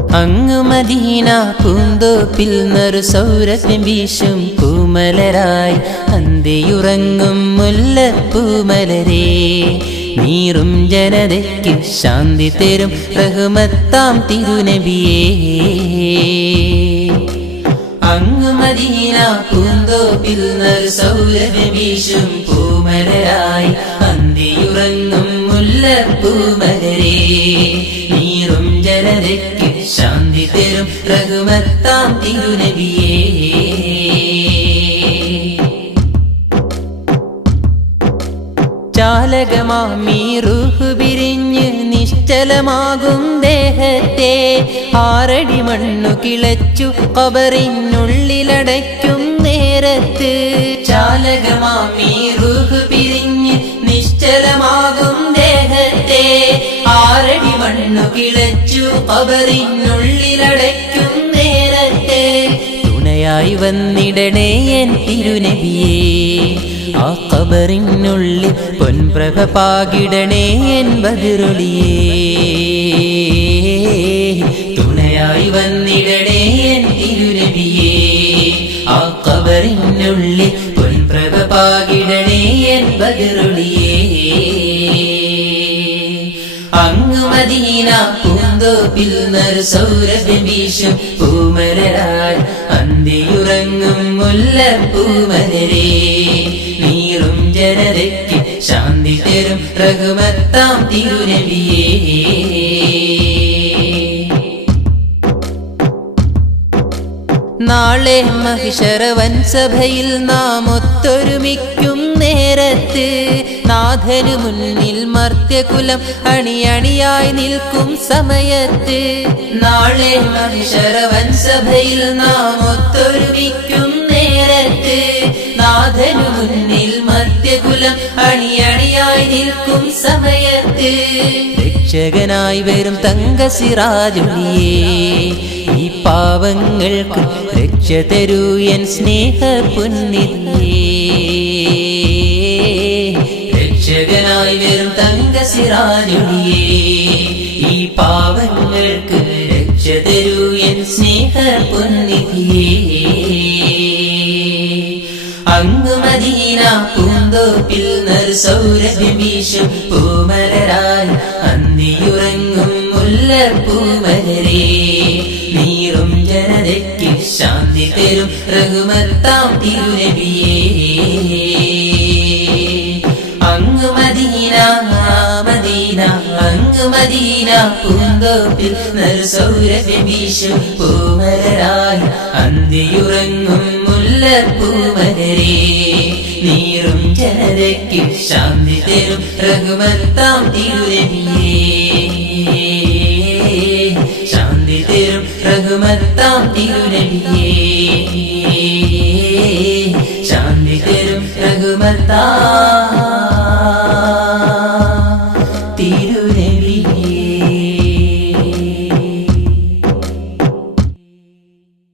അങ്ങു മദീന പൂന്തോപ്പിൽ നറു സൗരഭ്യം വീശും പൂമലരായി അന്തിയുറങ്ങും മുല്ലപ്പൂമലരേ നീറും ജനതയ്ക്ക് ശാന്തി തരും റഹ്മത്താം തിരുനബിയേ. അങ്ങ് മദീന പൂന്തോപ്പിൽ നറു സൗരഭ്യം വീശും പൂമലരായി അന്തിയുറങ്ങും മുല്ലപ്പൂമലരേ നീറും ജനതയ്ക്ക് ശാന്തി തരും റഘുമത്താം തിരുനബിയേ. ചാലകമാമീറുഹു വിരിഞ്ഞ് നിശ്ചലമാകും ദേഹത്തെ. ആറടി മണ്ണു കിളച്ചു കബറിനുള്ളിലടയ്ക്കും നേരത്ത്. ചാലകമാമീറുഹു പിരിഞ്ഞ് കിളച്ചു കബറിനുള്ളിലടയ്ക്കും നേരത്തെ. തുണയായി വന്നിടണേ എൻ തിരുനബിയേ. ആ കബറിനുള്ളിൽ പൊൻപ്രഭ പാകിടണേ എൻ ബതിരുളിയേ തുണയായി വന്നിടണേ എൻ തിരുനബിയേ. ആ കബറിനുള്ളിൽ പൊൻപ്രഭ പാകിടണേ എൻ ബദിറുളിയേ അങ്ങു മദീന പൂന്തോപ്പിൽ നറു സൗരഭ്യം വീശും പൂമലരാൽ അന്തിയുറങ്ങും മുല്ലപ്പൂമലരേ നീറും ജനതയ്ക്ക് ശാന്തി തരും റഘുമത്താം തിരുനബിയേ. നാളെ മഹിഷറവൻ സഭയിൽ നാം ഒത്തൊരുമിക്കും നേരത്ത് നാഥനു മുന്നിൽ മർത്യകുലം അണിയണിയായി നിൽക്കും സമയത്ത്. നാളെ മഹിഷറവൻ സഭയിൽ നാം ഒത്തൊരുമിക്കും നേരത്ത്. നാഥനു മുന്നിൽ മർത്യകുലം അണിയണിയായി നിൽക്കും സമയത്ത്. രക്ഷകനായി വരും തങ്ക സിറാജുലിയേ ഈ പാവങ്ങൾക്ക് രക്ഷ തരൂ എൻ സ്നേഹ പുന്നിതേ സിറാജുലിയേ ഈ പാവങ്ങൾക്ക് രക്ഷ എൻ സ്നേഹ പുന്നിധിയേ അങ്ങ് മദീന പൂന്തോപ്പിൽ വീശും പൂമലരാൽ അന്തിയുറങ്ങും മുല്ലപ്പൂമലരേ നീറും ജനതയ്ക്ക് ശാന്തി തരും രഘുമത്താം തിരുനബിയേ. മദീന പൂന്തോപ്പിൽ നറു സൗരഭ്യം വീശും പൂമലരായി അന്തിയുറങ്ങും മുല്ലപ്പൂമലരേ. നീറും ജനതയ്ക്ക് ശാന്തി തരും രഘുമത്താം തിരുനബിയേ ശാന്തി തരും റഘുമത്താം തിരുനബിയേ